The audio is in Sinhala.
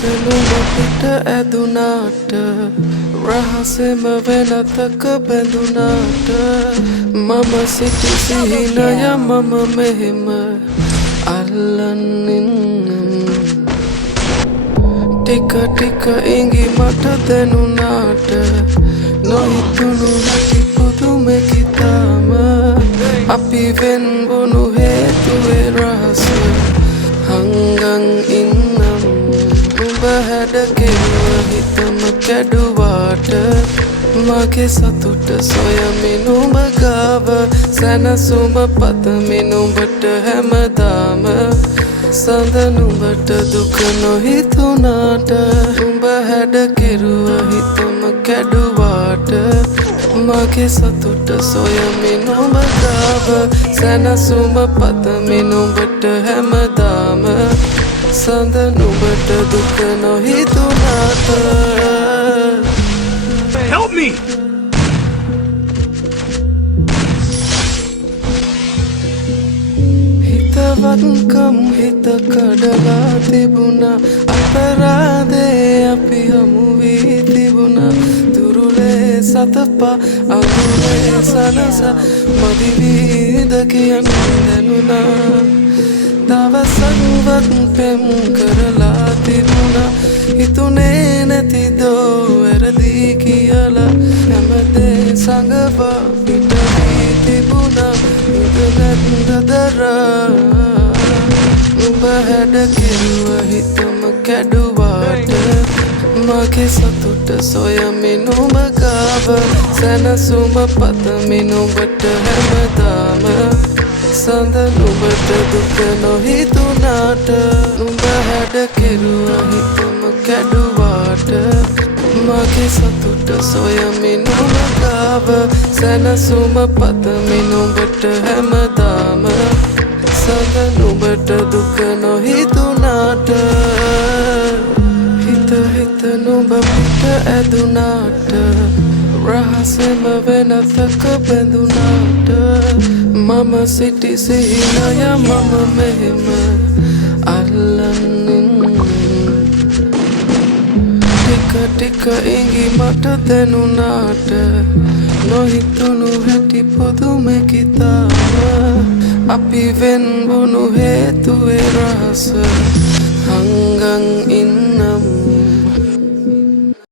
හිතනුම පිට ඇදුනාට රහසෙම වෙනතක බැඳුනාට මම සිටි සිහිනය මම මෙහෙම අල්ලන්නින් ටික ටික ඉඟි මට දැනුනාට නොහිතුණු නැති පුදුමෙකි තාම අපි වෙන්වුණු හේතුවේ රහස හංගන් ඉන්නම් උඹ හැඩ කෙරුව හිතම කැඩුවාට මගේ සතුට සොයමින් උඹ ගාව සැනසුම පතමින් උඹට හැමදාම සඳ නුඹට දුක නොහිතුනාට උඹ හැඩ කෙරුව හිතම කැඩුවාට මගේ සතුට සොයමින් උඹ ගාව සැනසුම පතමින් උඹට හැමදාම සඳ නුඹට දුක නොහිතුනාට Help me! හිතවත්කම් හිත කඩලා තිබුණා අපරාධේ අපි හමු වී තිබුණා දුරුලේ සතපා අඟුලේ සනස මදි වීද කියන්න දැනුණා දවසක්වත් පෙම් කරලා තිබුණා හිතුනේ නැති දෝ වැරදි කියලා හැමදේ සඟවා පිට වී තිබුණා ඉඳ දරා උඹ හැඩ කෙරුව හිතම කැඩුවාට මගේ සතුට සොයමින් උඹ ගාව සැනසුම පතමින් උඹට හැමදාම සඳ නුඹට දුක නොහිතුනාට උඹ හැඩ කෙරුව හිතම කැඩුවාට මගේ සතුට සොයමින් උඹ ගාව සැනසුම පතමින් උඹට හැමදාම සඳ නුඹට දුක නොහිතුනාට හිත නුඹ පිට ඇදුනාට රහසෙම වෙනතක බැඳුනාට මම සිටි සිහිනය මම මෙහෙම අල්ලන්නින් ටික ටික ඉඟි මට දැනුනාට නොහිතුණු හැටි පුදුමෙකි තාම අපි වෙන්වුණු හේතුවේ රහස හංගන් ඉන්නම්